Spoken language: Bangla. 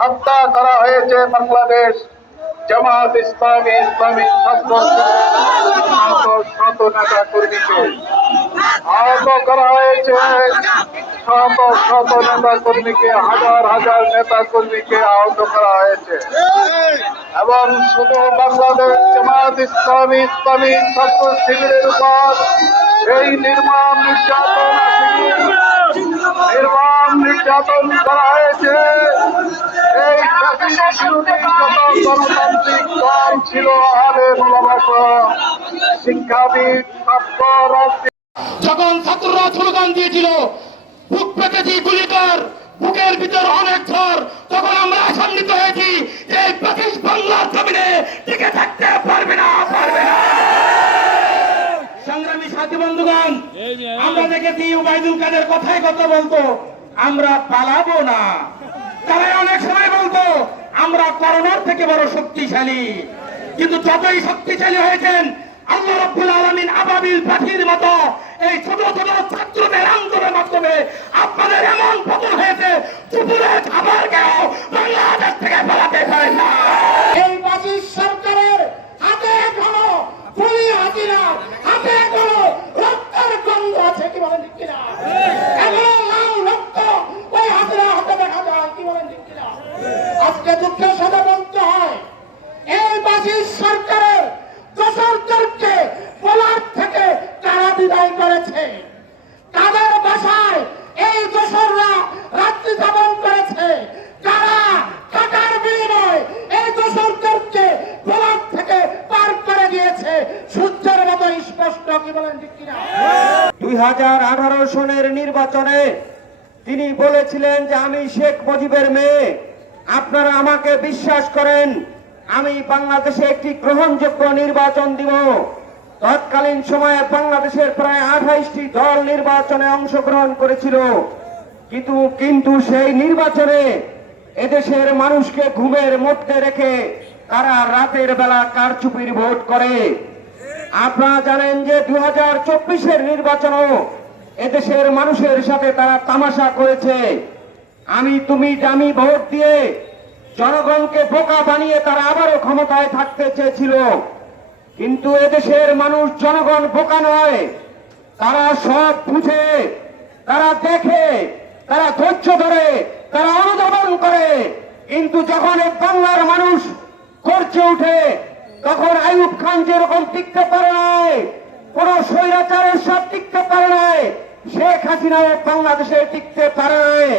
হত্যা করা হয়েছে বাংলাদেশ। জামাত ইসলামী ইসলামী শত নেতা কর্মীকে আহত করা হয়েছে। শত শত নেতা কর্মীকে, হাজার হাজার নেতা কর্মীকে আহত করা হয়েছে। এবং শুধু বাংলাদেশ, জামাত ইসলামী ইসলামী ছাত্র শিবিরের উপর এই নির্মাণ নির্যাতন নির্মাণ নির্যাতন করা হয়েছে। এই ফ্যাসিস্ট বিরোধী যত গণতান্ত্রিক দল ছিল আলে মোলামাসহ শিক্ষাবিদ ছাত্র যখন ছাত্ররা স্লোগান দিয়েছিল বুক পেতেছি গুলি কর বুকের ভিতর অনেক ঝড় তখন আমরা আশান্বিত হয়েছি যে এই ব্রিটিশ বাংলার জমিনে টিকে থাকতে পারবে না পারবে না। সংগ্রামী সাথী বন্ধুগণ আমরা দেখেছি উবাইদুল কাদের কথায় কথা বলতো আমরা পালাবো না। তারা অনেক সময় বলতো আমরা করোনার থেকে বড় শক্তিশালী। কিন্তু যতই শক্তিশালী হয়েছেন, আল্লাহ রব্বুল আবাবিল পাখির মতো এই ছোট ছোট ছাত্রদের আন্দোলনের মাধ্যমে আপনাদের এমন পতন হয়েছে দুপুরের খাবার কেউ বাংলাদেশ থেকে পারেন না। এই বাজির সরকারের হাতে এখনও পুলি হাজিরা হাতে এখনও রক্তের গন্ধ আছে কি বলেন ঠিক কিনা এখনও লাল রক্ত ওই হাজিরা হাতে দেখা যায় কি বলেন ঠিক কিনা আজকে দুঃখের সাথে বলতে হয় বাজির সরকারের দোসরদেরকে পোলার থেকে কারা বিদায় করেছে? কাদের বাসায় এই দোসররা রাত্রি যাপন করেছে? কারা টাকার বিনিময় এই দোসরদেরকে পোলার থেকে পার করে দিয়েছে? সূর্যের মতো স্পষ্ট, কি বলেন ঠিক কিনা? দুই হাজার আঠারো সনের নির্বাচনে তিনি বলেছিলেন যে আমি শেখ মুজিবের মেয়ে। আপনারা আমাকে বিশ্বাস করেন আমি বাংলাদেশে একটি গ্রহণযোগ্য নির্বাচন দিব। তৎকালীন সময়ে বাংলাদেশের প্রায় আঠাইশটি দল নির্বাচনে অংশগ্রহণ করেছিল। কিন্তু কিন্তু সেই নির্বাচনে এদেশের মানুষকে ঘুমের মধ্যে রেখে তারা রাতের বেলা কারচুপির ভোট করে। আপনারা জানেন যে দু হাজার চব্বিশের নির্বাচনও এদেশের মানুষের সাথে তারা তামাশা করেছে। আমি তুমি দামি ভোট দিয়ে জনগণকে বোকা বানিয়ে তারা ক্ষমতায় থাকতে চেয়েছিল। কিন্তু এদেশের মানুষ জনগণ বোকা নয়। তারা সব বুঝে, তারা দেখে, তারা ধৈর্য ধরে, তারা অনুধাবন করে। কিন্তু যখন বাংলার মানুষ করছে উঠে তখন আইয়ুব খান যেরকম টিকতে পারে নাই, কোন স্বৈরাচারের সব টিকতে পারে নাই, শেখ হাসিনাও বাংলাদেশে টিকতে পারে নাই।